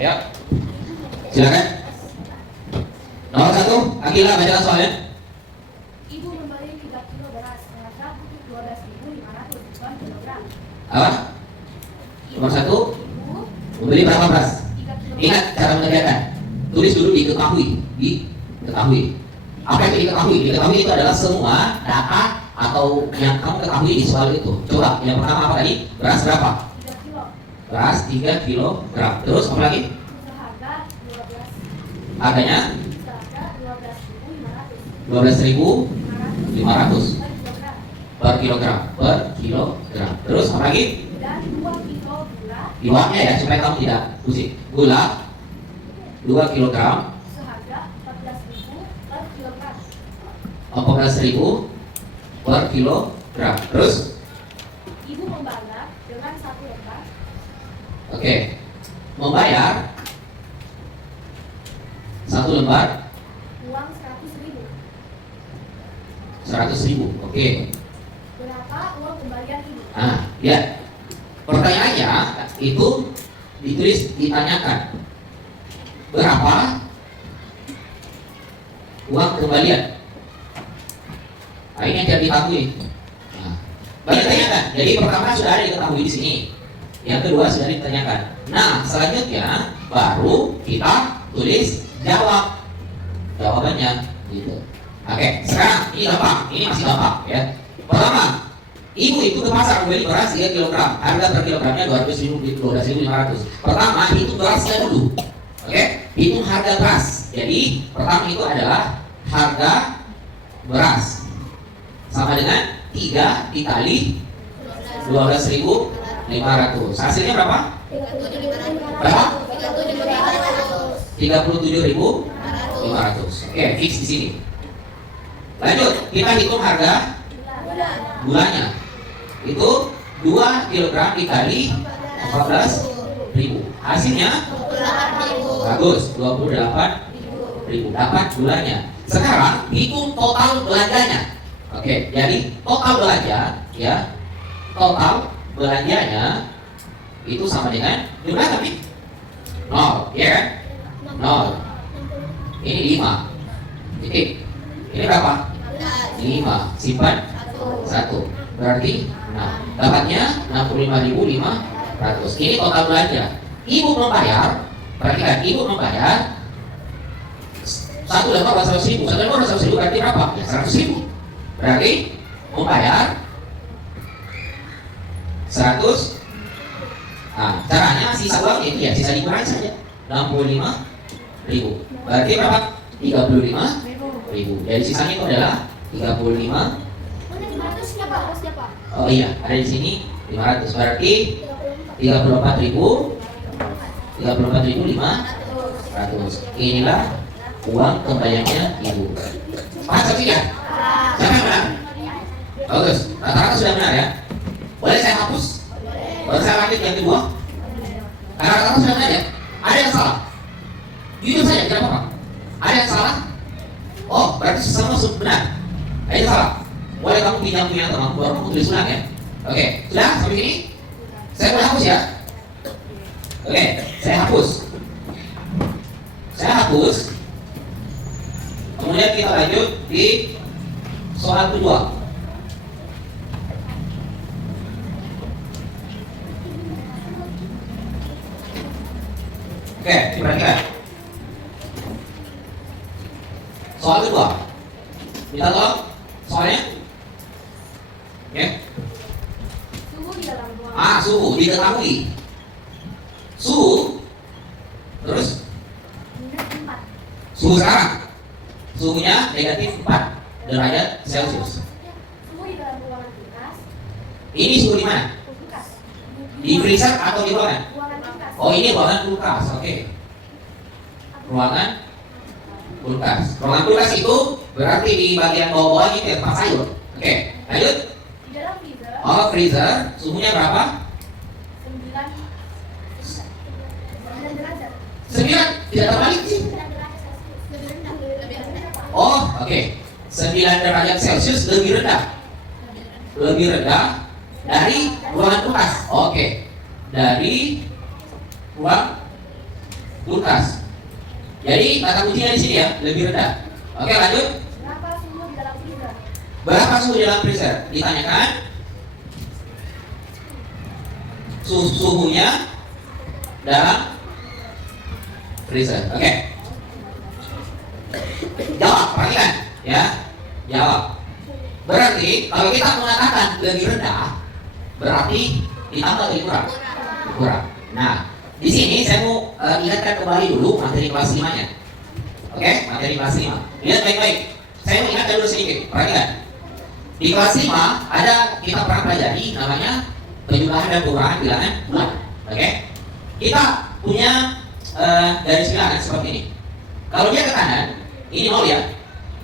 Ayo, silakan. Nomor 1, Akila bacakan soalnya. Ibu membeli 3 kilo beras, maka 12.500 per kilogram. Apa? Nomor 1, Ibu membeli berapa beras? 3 kilo. Ingat cara mengerjakan. Tulis dulu diketahui. Diketahui. Apa itu diketahui? Diketahui itu adalah semua data atau yang kamu ketahui di soal itu. Coba, yang pertama apa tadi? Beras berapa? 3 kilo. Beras 3 kilogram. Terus apa lagi? Seharga 12. Harganya Seharga 12.500 12.500 per kilogram. per kilogram. Terus apa lagi? Dan 2 kilo gula Iwaknya ya supaya kamu tidak pusing. Gula 2 kilogram seharga 14.000 per kilogram. 14.000 per kilogram. Terus Ibu membayar dengan 1 lembar oke. Membayar 1 lembar uang 100.000. 100.000. Oke. Berapa uang kembalian ibu? Nah, ya. Pertanyaannya itu ditulis ditanyakan berapa uang kembalian. Nah, ini yang jadi diketahui. Nah, banyak ditanyakan. Jadi pertama sudah ada diketahui di sini. Yang kedua sudah ditanyakan. Nah, selanjutnya baru kita tulis jawab jawabannya gitu. Oke, sekarang ini gampang. Ini masih gampang ya. Pertama, ibu itu ke pasar membeli beras 3 kg. Harga per kilogramnya 12.500. Pertama, hitung berasnya dulu. Oke, hitung harga beras. Jadi, pertama itu adalah harga beras sama dengan 3 dikali 12.500. Hasilnya berapa? Berapa? 37.500. Oke, fix di sini. Lanjut, kita hitung harga gulanya. Itu 2 kg dikali 14.000. Hasilnya bagus, 28.000. Dapat gulanya. Sekarang hitung total belanjanya. Oke, jadi total belanja ya. Total belanjanya itu sama dengan jumlah tapi 0, ya kan? 0. Ini 5. Titik. Ini berapa? 5. Simpan 1. Berarti dapatnya 65.500. Ini total belanja. Ibu membayar, perhatikan, ibu membayar 1 lembar 100.000. 1 lembar 100.000 berarti berapa? Ya 100.000. Berarti membayar 100. Nah, caranya sisa uang itu ya sisa dikurangi saja. 65.000. Berarti berapa? 35.000. Jadi sisanya itu adalah 35. Oh iya, ada di sini 500. Berarti 34.500. Inilah uang kembaliannya ibu. Paham sih ya? Siapa yang benar? Bagus. Rata-rata sudah benar ya. Boleh saya hapus? Boleh saya lanjut yang kedua? Karena rata-rata sudah benar ya. Ada yang salah? Jujur saja, tidak apa-apa. Ada yang salah? Oh, berarti semua benar. Ada yang salah? Boleh kamu pinjam punya teman, baru kamu tulis ulang ya. Oke, sudah sampai sini? Saya boleh hapus ya? Oke, saya hapus. Saya hapus. Kemudian kita lanjut di soal kedua. Oke, diperhatikan. Soal kedua. Minta tolong soalnya. Oke. Suhu di dalam ruangan. Suhu diketahui. Suhu. Terus -4. suhu sekarang. Suhunya negatif 4 derajat Celcius. Suhu di dalam ruangan kulkas. Ini suhu di mana? Kulkas. Di freezer atau di ruangan? Ruangan kulkas. Oh, ini ruangan kulkas. Oke. Ruangan kulkas. Ruangan kulkas itu berarti di bagian bawah-bawah ini tempat sayur. Oke, lanjut. Di dalam freezer. Oh, freezer. Suhunya berapa? 9 derajat. 9. Tidak terbalik sih. Oh, oke. 9 derajat Celcius lebih rendah. Lebih rendah dari ruangan kulkas. Oke. Dari ruang kulkas. Jadi kata kuncinya di sini ya, lebih rendah. Oke, lanjut. Berapa suhu di dalam freezer? Berapa suhu di dalam freezer? Ditanyakan suhunya dalam freezer. Oke. Jawab, perhatikan ya. Jawab. Berarti kalau kita mengatakan lebih rendah, berarti ditambah lebih kurang. Kurang. Nah, di sini saya mau ingatkan kembali dulu materi kelas 5-nya. Oke, materi kelas 5. Lihat baik-baik. Saya mau ingatkan dulu sedikit. Perhatikan. Di kelas 5 ada kita pernah pelajari namanya penjumlahan dan pengurangan bilangan bulan. Oke. Kita punya garis bilangan seperti ini. Kalau dia ke kanan, ini 0 ya.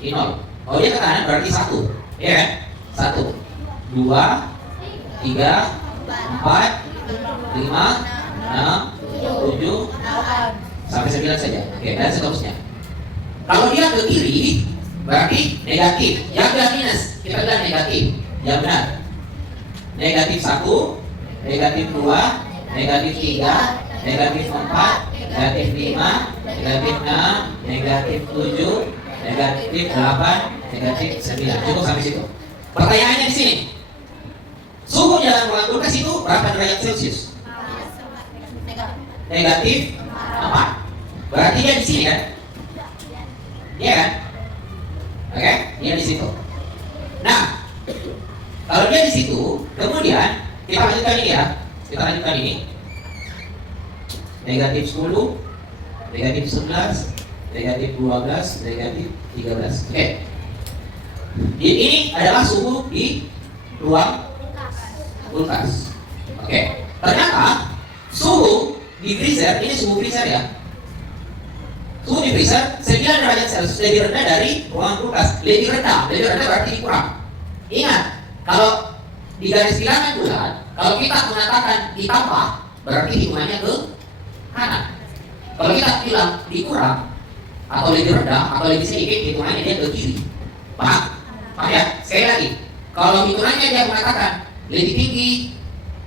Ini 0. Kalau dia ke kanan berarti 1. Ya kan? 1, 2, 3, 4, 5, 6, 7, sampai 9 saja. Oke, dan seterusnya. Kalau dia ke kiri, berarti negatif. Yang bilang minus, kita bilang negatif. Yang benar. Negatif 1, negatif 2, negatif 3, negatif 4, negatif 5, negatif 6, negatif 7, negatif 8, negatif 9. Cukup sampai situ. Pertanyaannya di sini. Suhu dalam ruangan kulkas itu berapa derajat Celcius? Negatif 4. Berarti dia di sini kan? Iya kan? Oke, dia di situ. Nah, kalau dia di situ, kemudian kita lanjutkan ini ya. Kita lanjutkan ini. Negatif 10, negatif 11, negatif 12, negatif 13. Oke. Ini adalah suhu di ruang kulkas. Oke. Ternyata suhu di freezer, ini suhu freezer ya. Suhu di freezer 9 derajat Celcius lebih rendah dari ruangan kulkas. Lebih rendah berarti kurang. Ingat, kalau di garis bilangan bulan, kalau kita mengatakan ditambah, berarti hitungannya ke kanan. Kalau kita bilang dikurang atau lebih rendah atau lebih sedikit, hitungannya dia ke kiri. Paham? Paham ya? Sekali lagi, kalau hitungannya dia mengatakan lebih tinggi,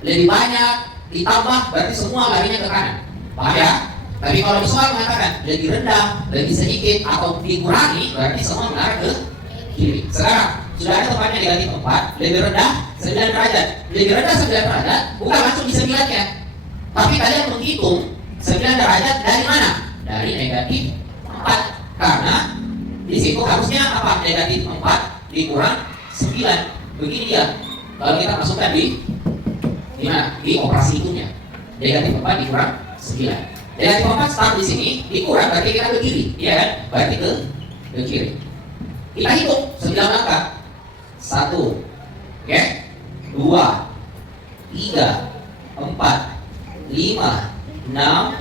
lebih banyak, ditambah, berarti semua larinya ke kanan. Paham ya? Tapi kalau di soal mengatakan lebih rendah, lebih sedikit atau dikurangi, berarti semua mengarah ke kiri. Sekarang sudah ada tempatnya negatif 4, lebih rendah 9 derajat. Lebih rendah 9 derajat bukan langsung di 9-nya, tapi kalian menghitung 9 derajat dari mana? Dari negatif 4. Karena di situ harusnya apa? Negatif 4 dikurang 9. Begini dia. Kalau kita masukkan di mana? Di operasi hitungnya. Negatif 4 dikurang 9. Negatif 4 start di sini dikurang berarti kita ke kiri, iya kan? Berarti ke kiri. Kita hitung 9 angka. 1, oke? 2, 3, 4, 5, 6,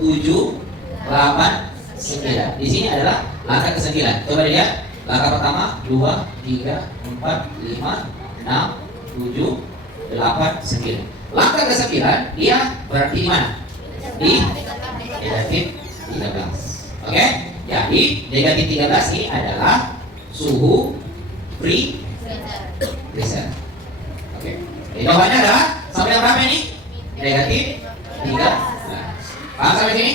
7, 8, 9. Di sini adalah langkah ke-9. Coba lihat. Langkah pertama 2, 3, 4, 5, 6, 7, 8, 9. Langkah ke-9 dia berarti di mana? Di negatif 13. Oke? Jadi negatif 13 ini adalah suhu freezer. Oke. Jawabannya adalah sampai yang berapa ini? Negatif 13. Paham sampai sini?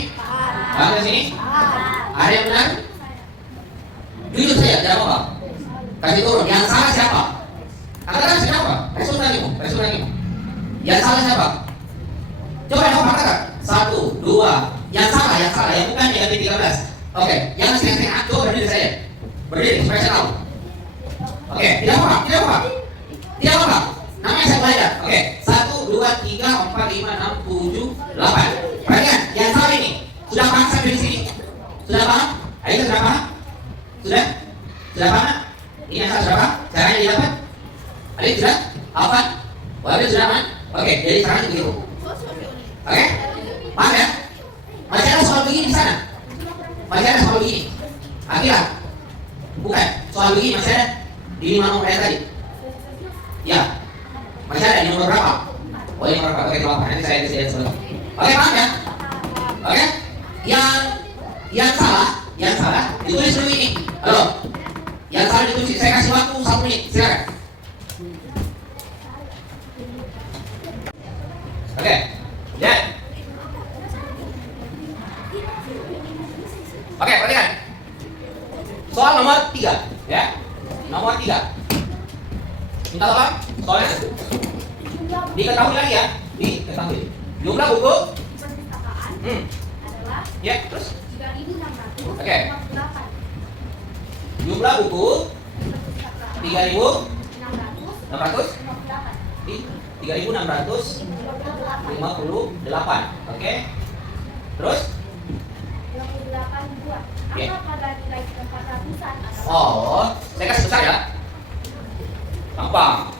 Paham sampai sini? Ada yang benar? Jujur saja, tidak apa-apa. Kasih turun. Yang salah siapa? Katakan siapa? Resul Nagimu. Yang salah siapa? Coba yang katakan. 1, 2. Yang salah, yang bukan negatif 13. Oke, yang setengah-setengah. Coba berdiri saja. Berdiri supaya saya tahu. Oke, tidak apa-apa. Namanya saya belajar. Oke, 1, 2, 3, 4, 5, 6, 7, 8. Perhatikan, yang salah ini. Sudah paham sampai di sini? Sudah paham? Ayo, sudah paham? Sudah paham? Ini yang salah sudah paham? Caranya didapat? Ayo, sudah? Apa? Wabil sudah paham? Oke, jadi caranya begitu. Oke? Paham ya? Masih ada soal begini di sana? Masih ada soal begini? Akila? Bukan, soal begini masih ada? Di 5 nomor tadi? Ya. Masih ada di nomor berapa? Oh, ini nomor berapa? Oke, berapa? Nanti saya lihat sebentar. Oke, paham ya? Oke? Yang salah ditulis dulu ini. Halo. Yang salah ditulis, saya kasih waktu 1 menit. Silakan. Oke. Ya. Oke, perhatikan. Soal nomor 3, ya. Nomor 3. Minta tolong soalnya Jumlah buku diketahui lagi ya. Diketahui. Jumlah buku. di perpustakaan adalah Ya, terus 3.658. Oke. Jumlah buku Di perpustakaan 3.658. 658. 3.658. Oke. Terus 28 buah. Ya. Angka pada nilai 400-an adalah oh, saya kasih besar ya. Gampang.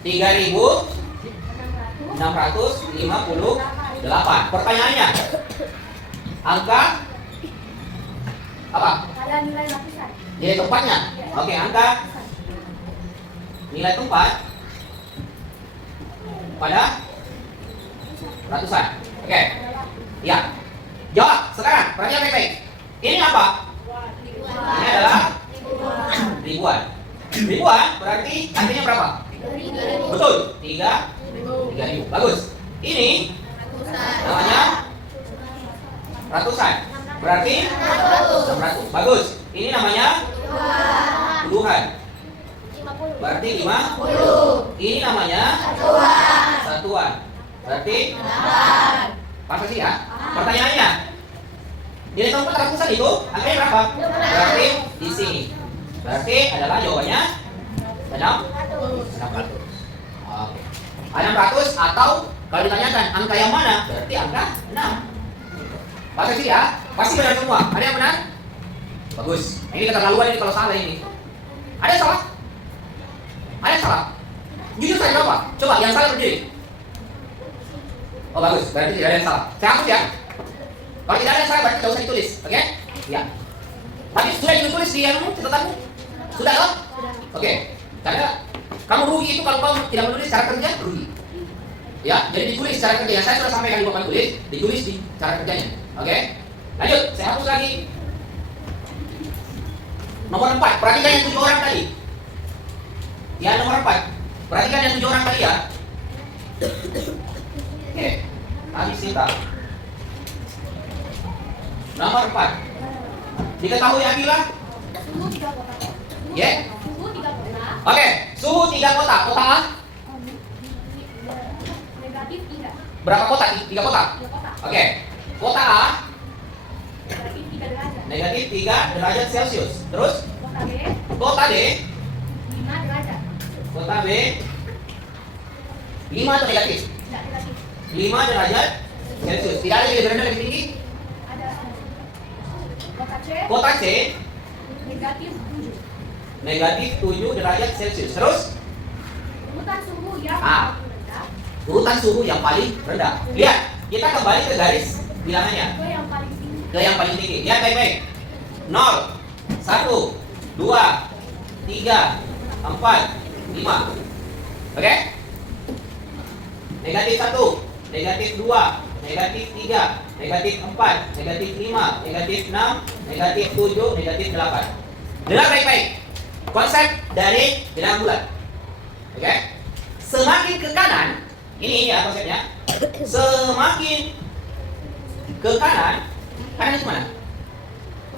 3.658. Pertanyaannya, angka apa? pada nilai lapisan. Nilai tempatnya. Oke, angka nilai tempat pada ratusan. Oke. Ya. Jawab sekarang. Perhatikan baik-baik. Ini apa? Ini adalah ribuan. Ribuan berarti artinya berapa? Betul. 3.000. Bagus. Ini namanya ratusan. Berarti 600. Bagus. Ini namanya puluhan. Berarti 50. Ini namanya satuan. Berarti apa sih ya? Pertanyaannya, nilai tempat ratusan itu angkanya berapa? Berarti di sini. Berarti adalah jawabannya 600. Oke. 600 atau kalau ditanyakan angka yang mana? Berarti angka 6. Pasti sih ya? Pasti benar semua. Ada yang benar? Bagus. Nah, ini keterlaluan ini kalau salah ini. Ada yang salah? Ada yang salah? Jujur saja berapa? Coba yang salah berdiri. Oh bagus, berarti tidak ada yang salah. Saya hapus ya. Kalau tidak ada yang salah berarti tidak usah ditulis, oke? Ya. Tapi sudah ditulis di yang catatanmu? Sudah loh? Oke. Karena kamu rugi itu kalau kamu tidak menulis cara kerja, rugi. Ya, jadi ditulis cara kerja. Saya sudah sampaikan di papan tulis, ditulis di cara kerjanya. Oke? Lanjut, saya hapus lagi. Nomor 4, perhatikan yang 7 orang tadi. Ya, nomor 4. Perhatikan yang 7 orang tadi ya. Oke, habis kita. Nomor 4. Diketahui Akila? Suhu 3 kota. Ya. Suhu 3 kota. Oke, suhu 3 kota. Kota A? Negatif 3. Berapa kota? 3 kota? 3 kota. Oke. Kota A Negatif 3 derajat. negatif 3 derajat Celcius. Terus Kota B kota D, 5 derajat. kota B 5 atau negatif? Tidak negatif. 5 derajat Celcius. Tidak ada yang lebih rendah lebih tinggi? Ada kota C Kota C negatif 7. negatif 7 derajat Celcius. Terus Urutan suhu yang Ah. paling rendah urutan suhu yang paling rendah. Lihat, kita kembali ke garis bilangannya. ke yang paling tinggi. Ke yang paling tinggi. Lihat baik-baik. 0, 1, 2, 3, 4, 5. Oke? Negatif 1, negatif 2, negatif 3, negatif 4, negatif 5, negatif 6, negatif 7, negatif 8. Dengar baik-baik. Konsep dari bilangan bulat. Oke? Semakin ke kanan, ini ya konsepnya. Semakin ke kanan, kanan itu mana?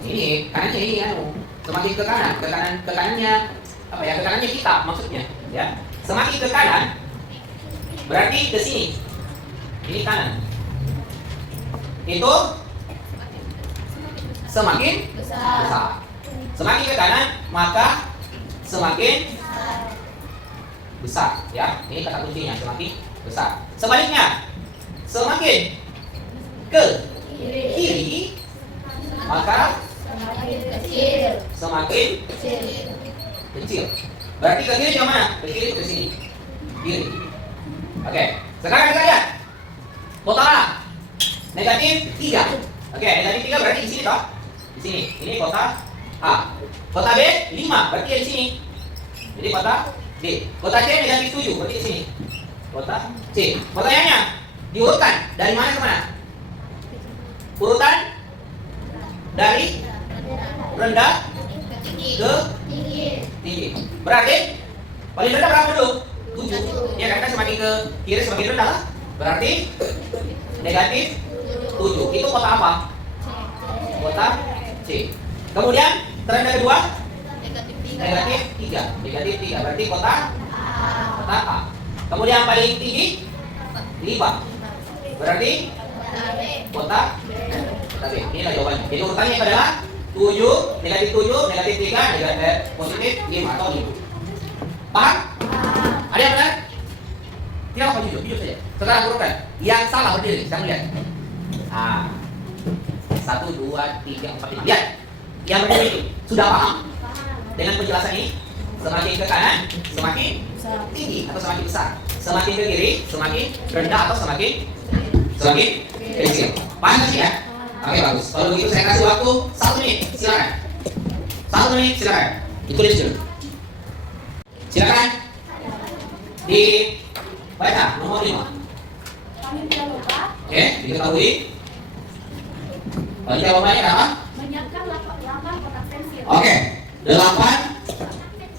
Ini, kanannya ini anu. Semakin ke kanan, ke kanannya apa ya? Ke kanannya kita maksudnya, ya. Semakin ke kanan berarti ke sini. Ini kanan. Itu semakin besar. Semakin ke kanan maka semakin besar, ya. Ini kata kuncinya, semakin besar. Sebaliknya, semakin ke kiri maka semakin kecil. Berarti ke kiri ke mana? Ke kiri ke sini. Kiri. Oke. Sekarang kita lihat. Kota A negatif 3. Oke, negatif 3 berarti di sini toh? Di sini. Ini kota A. Kota B 5 berarti di sini. Jadi kota D. Kota C negatif 7 berarti di sini. Kota C. Pertanyaannya diurutkan dari mana ke mana? Urutan dari rendah ke tinggi. Berarti paling rendah berapa dulu? 7. Ya karena semakin ke kiri semakin rendah lah. Berarti negatif 7. Itu kota apa? Kota C. C. Kemudian tanda kedua Negatif 3. negatif 3. Negatif 3 berarti kotak A. Kemudian yang paling tinggi 5. Berarti kotak B. Inilah jawabannya. Jadi urutannya adalah 7, negatif 7, negatif 3, negatif positif 5 atau 5. Paham? Ada yang benar? Tidak apa jujur saja. Sekarang urutkan. Yang salah berdiri, kita melihat. 1, 2, 3, 4, 5. Lihat. Yang berdiri itu sudah paham dengan penjelasan ini? Semakin ke kanan, semakin tinggi atau semakin besar. Semakin ke kiri, semakin rendah atau semakin kecil. Paham sih ya? Oke, bagus. Kalau begitu saya kasih waktu 1 menit. Silakan. 1 menit, silakan. Ditulis dulu. Silakan. Dibaca nomor 5. Kami tidak lupa Oke, diketahui. Kalau jawabannya apa? menyiapkan 8 kotak pensil. Oke, 8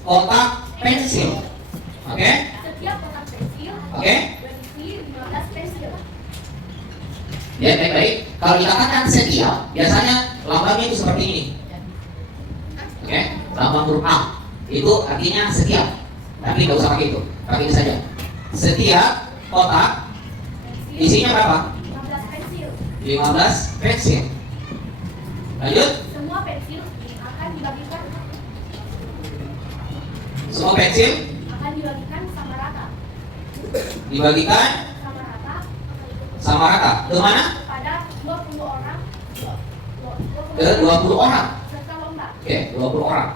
kotak pensil. Oke, Setiap kotak pensil oke. berisi 15 pensil. Ya, baik-baik. Kalau dikatakan setiap, biasanya lambangnya itu seperti ini. Oke, lambang huruf A. Itu artinya setiap. Tapi nggak usah pakai itu. Pakai ini saja. Setiap kotak isinya berapa? 15 pensil. 15 pensil. Lanjut. Semua pensil akan dibagikan sama rata. Dibagikan sama rata. Ke mana? Pada 20 orang. Ke 20 orang. Serta lomba. Oke, 20 orang.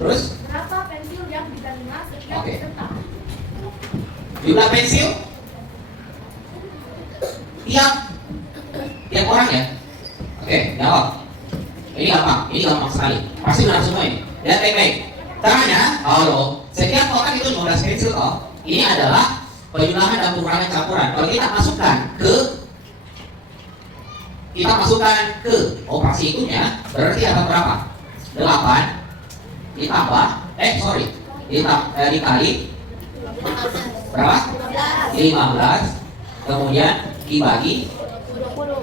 Terus Berapa pensil yang diterima setiap Oke. peserta? jumlah pensil tiap orang ya. Oke, jawab. Ini gampang sekali. Pasti benar semua ini. Lihat baik-baik. Caranya, kalau setiap kotak itu 15 pensil toh, ini adalah penjumlahan dan pengurangan campuran. Kalau kita masukkan ke operasi itunya, berarti ada berapa? 8 ditambah dikali berapa? 15, kemudian dibagi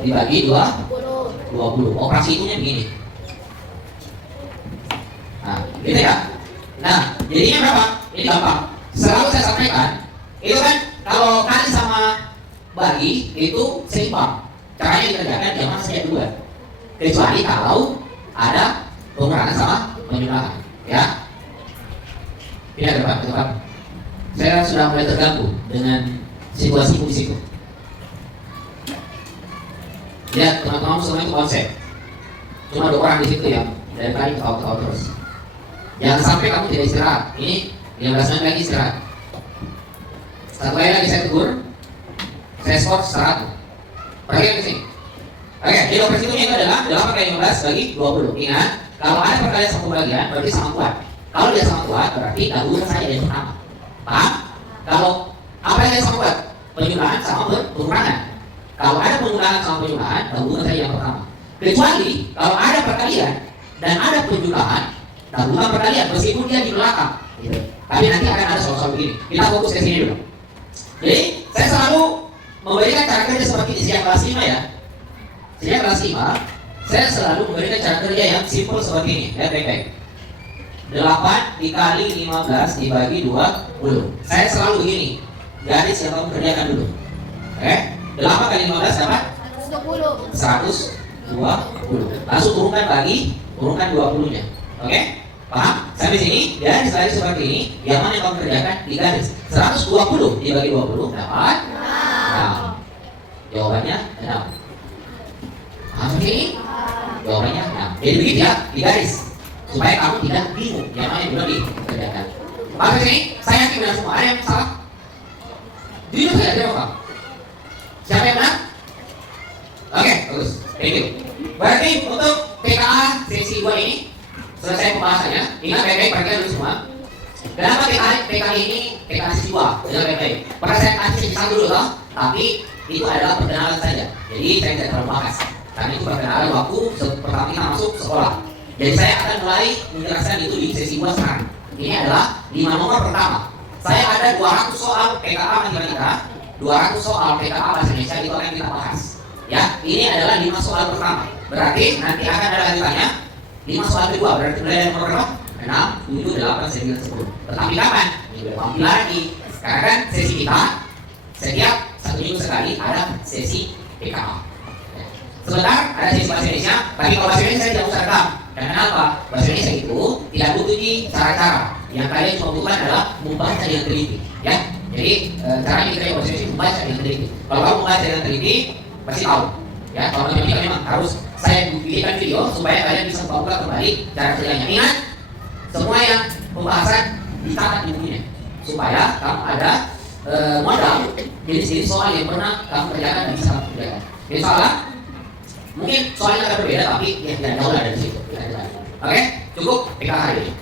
20. Operasi itunya begini. Nah, gitu ya. Nah, jadinya berapa? Ini gampang. Selalu saya sampaikan, itu kan kalau kali sama bagi itu seimbang. Caranya dikerjakan yang mana saja dua. Kecuali kalau ada pengurangan sama penjumlahan, ya. Ini ada Pak. Saya sudah mulai terganggu dengan situasi di situ. Lihat teman-teman semua itu konsep. Cuma 2 orang di situ ya, dari tadi ketawa-ketawa terus. Jangan sampai kamu tidak istirahat. Ini 15 menit lagi istirahat. Satu kali lagi saya tegur, saya skor 100. Perhatikan ke sini. Oke, jadi operasi itu adalah 8 kali 15 bagi 20. Ingat, kalau ada perkalian sama pembagian berarti sama kuat. Kalau dia sama kuat berarti dahulu saja yang pertama. Paham? Kalau apa yang sama kuat? Penjumlahan sama pengurangan. Kalau ada pengurangan sama penjumlahan, dahulu saja yang pertama. Kecuali kalau ada perkalian dan ada penjumlahan, dahulu perkalian meskipun dia di belakang. Gitu. Tapi nanti akan ada soal-soal begini. Kita fokus ke sini dulu. Jadi saya selalu memberikan cara kerja seperti di sejak kelas 5 ya. Sejak kelas 5, saya selalu memberikan cara kerja yang simpel seperti ini. Lihat baik-baik. 8 dikali 15 dibagi 20. Saya selalu begini. Garis yang kamu kerjakan dulu. Oke? 8 kali 15 dapat 120. Langsung turunkan 20-nya. Oke? Paham? Sampai sini, garis seperti ini. Yang mana yang kamu kerjakan di garis 120 dibagi 20 dapat 6. Jawabannya 6. Paham ini? Jawabannya 6. Jadi begitu ya, di garis. Supaya kamu tidak bingung yang mana yang belum dikerjakan. Paham sini? Saya yakin benar semua. Ada yang salah? Jujur saja, jawab kamu. Siapa yang benar? Oke, bagus. Thank you. Berarti untuk PKA sesi 2 ini selesai pembahasannya. Ingat baik-baik perhatikan dulu semua. Kenapa PKA ini PKA sesi 2? Dengar baik-baik. Presentasi sesi 1 dulu toh, tapi itu adalah perkenalan saja. Jadi saya tidak terlalu bahas. Karena itu perkenalan waktu pertama kita masuk sekolah. Jadi saya akan mulai menjelaskan itu di sesi 2 sekarang. Ini adalah 5 nomor pertama. Saya ada 200 soal PKA matematika, 200 soal PKA bahasa Indonesia, itu akan kita bahas. Ya, ini adalah 5 soal pertama. Berarti nanti akan ada lanjutannya 5 soal kedua berarti mulai dari nomor berapa? 6, 7, 8, 9, 10. Tetapi kapan? Minggu depan lagi. Karena kan sesi kita setiap 1 minggu sekali ada sesi PKA. Sebentar ada sesi bahasa Indonesia, tapi kalau bahasa Indonesia saya tidak usah rekam. Karena apa? Bahasa Indonesia itu tidak butuh di cara-cara. Yang kalian cuma butuhkan adalah membaca dengan teliti, ya. Jadi caranya kita bahasa Indonesia membaca dengan teliti. Kalau kamu membaca dengan teliti, pasti tahu. Ya, kalau matematika memang harus saya pilihkan video supaya kalian bisa membuka kembali cara kerjanya. Ingat, semua yang pembahasan dicatat di bukunya supaya kamu ada modal jenis-jenis soal yang pernah kamu kerjakan dan bisa kamu kerjakan. Insyaallah mungkin soalnya agak berbeda tapi ya tidak jauh lah dari situ. Oke, cukup PKH hari ini.